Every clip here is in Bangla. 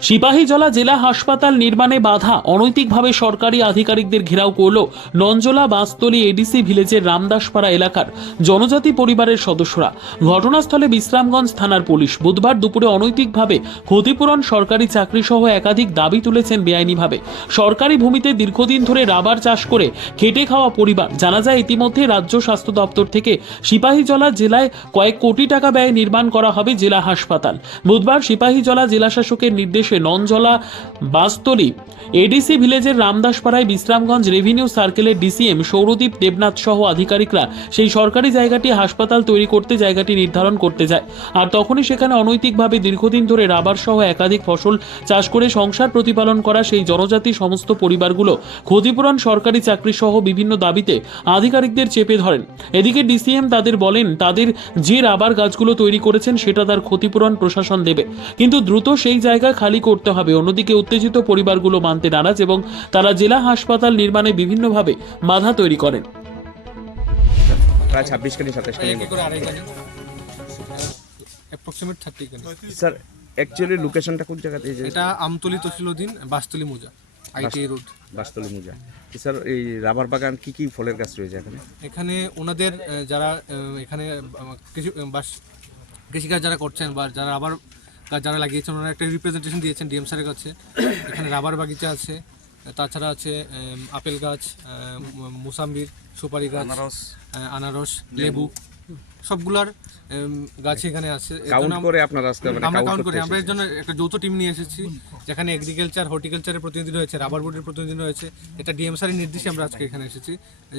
সিপাহীজলা জেলা হাসপাতাল নির্মাণে বাধা। অনৈতিকভাবে সরকারি আধিকারিকদের ঘেরাও করল নঞ্জলা বাসতলী এডিসি ভিলেজের রামদাসপাড়া এলাকার জনজাতি পরিবারের সদস্যরা। ঘটনাস্থলে বিশ্রামগঞ্জ থানার পুলিশ। বুধবার দুপুরে অনৈতিকভাবে ক্ষতিপূরণ সরকারি চাকরি সহ একাধিক দাবি তুলেছেন বেআইনিভাবে। সরকারি ভূমিতে দীর্ঘদিন ধরে রাবার চাষ করে খেটে খাওয়া পরিবার। জানা যায়, ইতিমধ্যে রাজ্য স্বাস্থ্য দপ্তর থেকে সিপাহীজলা জেলায় কয়েক কোটি টাকা ব্যয়ে নির্মাণ করা হবে জেলা হাসপাতাল। বুধবার সিপাহীজলা জেলা শাসকের নির্দেশে ননজলা বাস্তলি এডিসি ভিলেজের রামদাসপাড়ায় বিশ্রামগঞ্জ রেভিনিউ সার্কেলের ডিসিএম সৌরদীপ দেবনাথ সহ আধিকারিকরা সেই সরকারি জায়গাটি হাসপাতাল তৈরি করতে জায়গাটি নির্ধারণ করতে যায়। আর তখনই সেখানে অনৈতিকভাবে দীর্ঘদিন ধরে রাবার সহ একাধিক ফসল চাষ করে সংসার প্রতিপালন করা সেই জনজাতি সমস্ত পরিবারগুলো ক্ষতিপূরণ সরকারি চাকরি সহ বিভিন্ন দাবিতে আধিকারিকদের চেপে ধরেন। এদিকে ডিসিএম তাদের বলেন, তাদের যে রাবার গাছগুলো তৈরি করেছেন সেটা তার ক্ষতিপূরণ প্রশাসন দেবে। কিন্তু দ্রুত সেই জায়গা খালি করতে হবে। অন্যদিকে উত্তেজিত পরিবারগুলো মানতে নারাজ এবং তারা জেলা হাসপাতাল নির্মাণে বিভিন্নভাবে বাধা তৈরি করেন। প্রায় ছাব্বিশ কানি সাতাশ কানি এক একর আড়াই কানি অ্যাপ্রক্সিমেট থার্টি কানি স্যার অ্যাকচুয়ালি লোকেশনটা কোন জায়গাতে? এটা আমতলি তহসিলুদ্দিন বাসতলি মোজা আইটি রোড বাস্তলি মুজা। স্যার এই রাবার বাগান কি কি ফলের গাছ রয়েছে এখানে? এখানে ওনাদের যারা এখানে বাস কৃষিকাজ যারা করছেন বা যারা গাছ যারা লাগিয়েছেন ওনারা একটা রিপ্রেজেন্টেশন দিয়েছেন ডিএম স্যারের কাছে। এখানে রাবার বাগিচা আছে তাছাড়া আছে আপেল গাছ মুসাম্বির সুপারি গাছ আনারস আনারস লেবু। সবগুলার গাছ এখানে আছে। কাউন্ট করে আপনারা আজকে মানে আমরা কাউন্ট করি। আমরা এর জন্য একটা যৌথ টিম নিয়ে এসেছি যেখানে এগ্রিকালচার হর্টিকালচারের প্রতিনিধি রয়েছে রাবার বোর্ডের প্রতিনিধি রয়েছে। এটা ডিএম স্যারের নির্দেশে আমরা আজকে এখানে এসেছি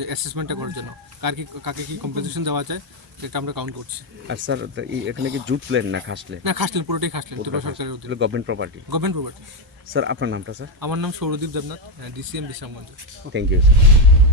অ্যাসেসমেন্টটা করার জন্য। কার কি কাকে কি কম্পেনসেশন দেওয়া যায় সেটা আমরা কাউন্ট করছি। আর স্যার এখানে কি জুট প্লেন না খাসলে না খাসলেন পুরোটাই খাসলে ত্রিপুরা সরকারের অধীনে government property government property sir আপনার নামটা স্যার আমার নাম Sourodip Debnath DCM Bishramganj thank you sir